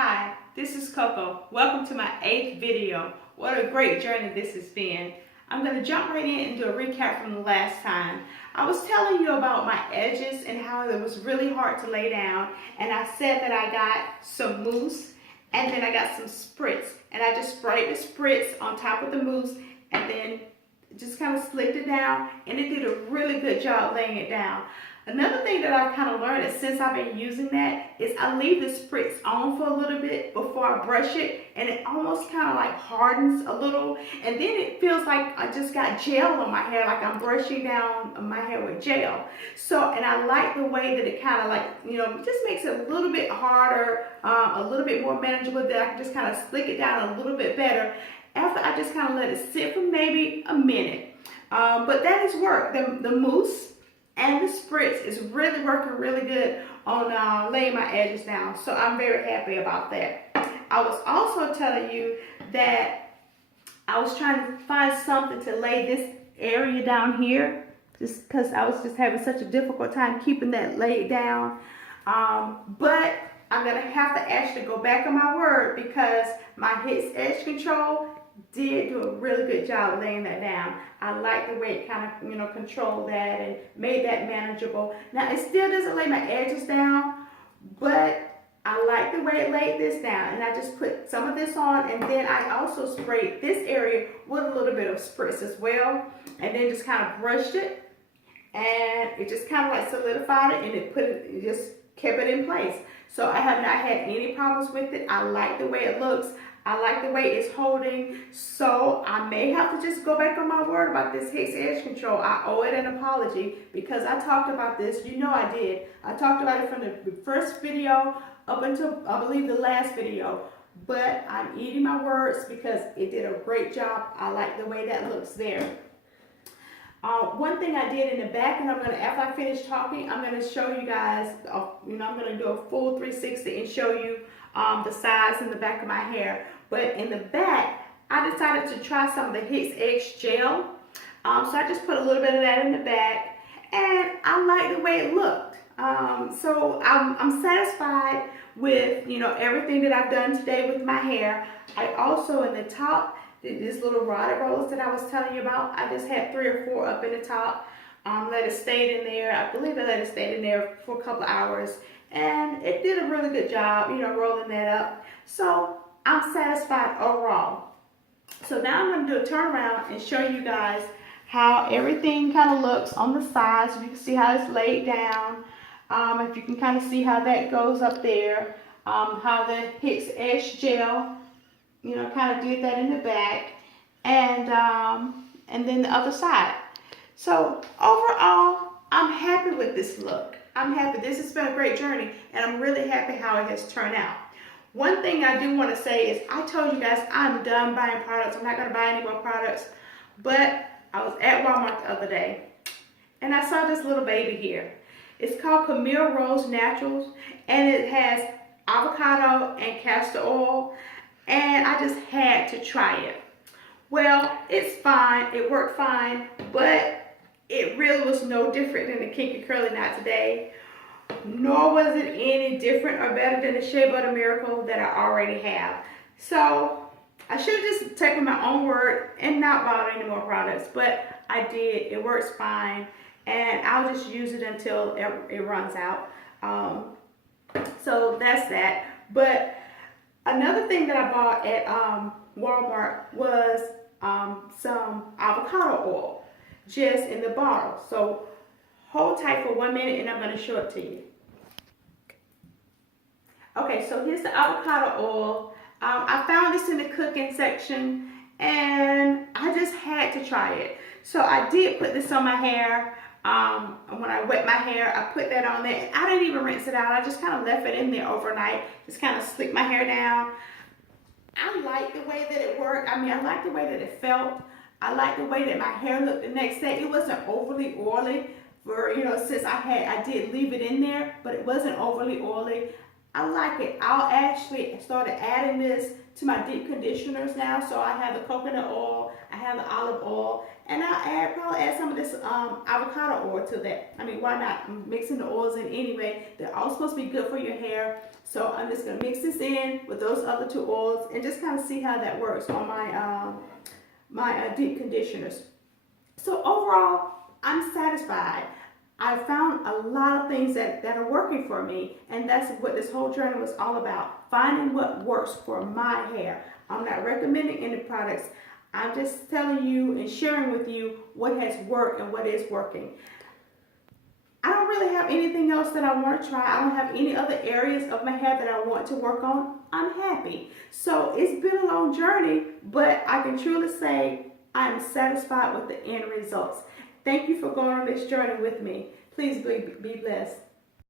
Hi, this is Coco. Welcome to my 8th video. What a great journey this has been. I'm going to jump right in and do a recap from the last time. I was telling you about my edges and how it was really hard to lay down, and I said that I got some mousse and then I got some spritz, and I just sprayed the spritz on top of the mousse and then just kind of slicked it down, and it did a really good job laying it down. Another thing that I've kind of learned is since I've been using that is I leave the spritz on for a little bit before I brush it, and it almost kind of like hardens a little, and then it feels like I just got gel on my hair, like I'm brushing down my hair with gel. So, and I like the way that it kind of like, just makes it a little bit harder, a little bit more manageable, that I can just kind of slick it down a little bit better after I just kind of let it sit for maybe a minute. But that has worked. The mousse and the spritz is really working really good on laying my edges down. So I'm very happy about that. I was also telling you that I was trying to find something to lay this area down here, just because I was just having such a difficult time keeping that laid down. But I'm going to have to actually go back on my word, because my Hits Edge Control did do a really good job laying that down. I like the way it kind of, controlled that and made that manageable. Now, it still doesn't lay my edges down, but I like the way it laid this down. And I just put some of this on, and then I also sprayed this area with a little bit of spritz as well, and then just kind of brushed it, and it just kind of like solidified it, and it just kept it in place. So I have not had any problems with it. I like the way it looks. I like the way it's holding. So I may have to just go back on my word about this Hits Edge Control. I owe it an apology, because I talked about this. I did. I talked about it from the first video up until, I believe, the last video. But I'm eating my words, because it did a great job. I like the way that looks there. One thing I did in the back, and after I finish talking, I'm going to show you guys, I'm going to do a full 360 and show you the size in the back of my hair. But in the back, I decided to try some of the Hits Edge gel. So I just put a little bit of that in the back, and I like the way it looked. So I'm satisfied with, everything that I've done today with my hair. I also, in the top, did this little rodded rolls that I was telling you about. I just had 3 or 4 up in the top. Let it stay in there. I believe I let it stay in there for a couple of hours, and it did a really good job, rolling that up. So I'm satisfied overall. So now I'm going to do a turnaround and show you guys how everything kind of looks on the sides. You can see how it's laid down. If you can kind of see how that goes up there. How the Hits Edge gel, kind of did that in the back, and then the other side. So overall, I'm happy with this look. I'm happy. This has been a great journey, and I'm really happy how it has turned out. One thing I do want to say is, I told you guys I'm done buying products. I'm not going to buy any more products. But I was at Walmart the other day, and I saw this little baby here. It's called Camille Rose Naturals, and it has avocado and castor oil, and I just had to try it. Well, it's fine. It worked fine, but it really was no different than the Kinky Curly Knot today, nor was it any different or better than the Shea Butter Miracle that I already have. So I should have just taken my own word and not bought any more products, but I did. It works fine, and I'll just use it until it runs out. So that's that. But another thing that I bought at Walmart was some avocado oil, just in the bottle. So hold tight for 1 minute, and I'm going to show it to you. Okay, so here's the avocado oil. I found this in the cooking section, and I just had to try it. So I did put this on my hair. When I wet my hair, I put that on there. I didn't even rinse it out. I just kind of left it in there overnight. Just kind of slicked my hair down. I like the way that it worked. I mean, I like the way that it felt. I like the way that my hair looked the next day. It wasn't overly oily for, since I did leave it in there, but it wasn't overly oily. I like it. I'll actually started adding this to my deep conditioners now. So I have the coconut oil, I have the olive oil, and I'll probably add some of this avocado oil to that. I mean, why not? I'm mixing the oils in anyway. They're all supposed to be good for your hair. So I'm just going to mix this in with those other 2 oils and just kind of see how that works on my deep conditioners. So overall, I'm satisfied. I found a lot of things that are working for me, and that's what this whole journey was all about, finding what works for my hair. I'm not recommending any products. I'm just telling you and sharing with you what has worked and what is working. I don't really have anything else that I want to try. I don't have any other areas of my hair that I want to work on. I'm happy. So it's been a long journey, but I can truly say I'm satisfied with the end results. Thank you for going on this journey with me. Please be blessed.